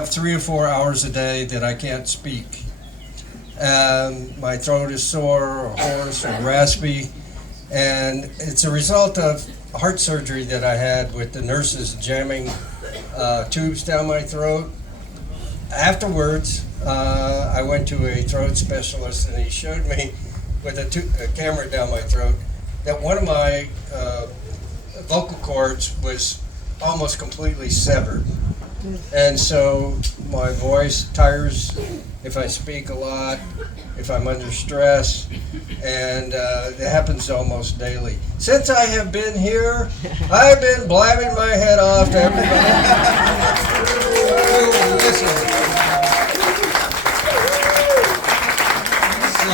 have 3 or 4 hours a day that I can't speak. My throat is sore or hoarse or raspy, and it's a result of heart surgery that I had with the nurses jamming tubes down my throat. Afterwards, I went to a throat specialist, and he showed me with a camera down my throat that one of my vocal cords was almost completely severed. And so my voice tires if I speak a lot, if I'm under stress, and it happens almost daily. Since I have been here, I've been blabbing my head off to everybody. Listen. So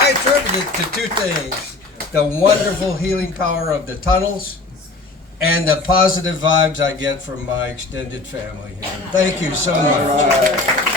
I attribute it to 2 things: the wonderful healing power of the tunnels and the positive vibes I get from my extended family here. Thank you so much.